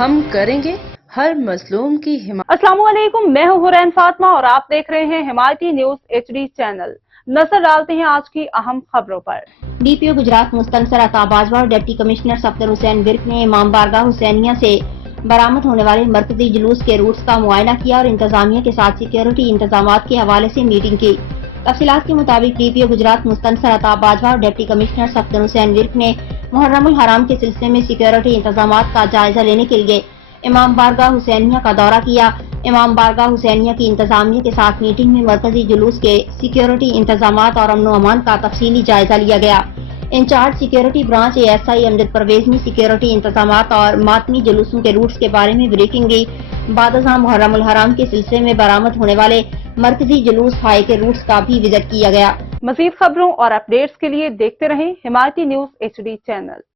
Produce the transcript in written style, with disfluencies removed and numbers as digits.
ہم کریں گے ہر مظلوم کی حمایت۔ السلام علیکم، میں ہوں حورین فاطمہ اور آپ دیکھ رہے ہیں حمایتی نیوز HD چینل۔ نظر ڈالتے ہیں آج کی اہم خبروں پر۔ ڈی پی او گجرات مستنصر عطا باجوہ اور ڈپٹی کمشنر صفدر حسین ورک نے امام بارگاہ حسینیہ سے برآمد ہونے والے مرکزی جلوس کے روٹس کا معائنہ کیا اور انتظامیہ کے ساتھ سیکیورٹی انتظامات کے حوالے سے میٹنگ کی۔ تفصیلات کے مطابق ڈی پی او گجرات مستنصر عطا باجوہ اور ڈپٹی کمشنر صفدر حسین ورک نے محرم الحرام کے سلسلے میں سیکیورٹی انتظامات کا جائزہ لینے کے لیے امام بارگاہ حسینیہ کا دورہ کیا۔ امام بارگاہ حسینیہ کی انتظامیہ کے ساتھ میٹنگ میں مرکزی جلوس کے سیکیورٹی انتظامات اور امن و امان کا تفصیلی جائزہ لیا گیا۔ انچارج سیکیورٹی برانچ ASI امجد پرویز نے سیکیورٹی انتظامات اور ماتمی جلوسوں کے روٹس کے بارے میں بریفنگ دی۔ بعد ازاں محرم الحرام کے سلسلے میں برآمد ہونے والے مرکزی جلوس ہائی کے روٹس کا بھی وزٹ کیا گیا۔ مزید خبروں اور اپڈیٹس کے لیے دیکھتے رہیں حمایتی نیوز HD چینل۔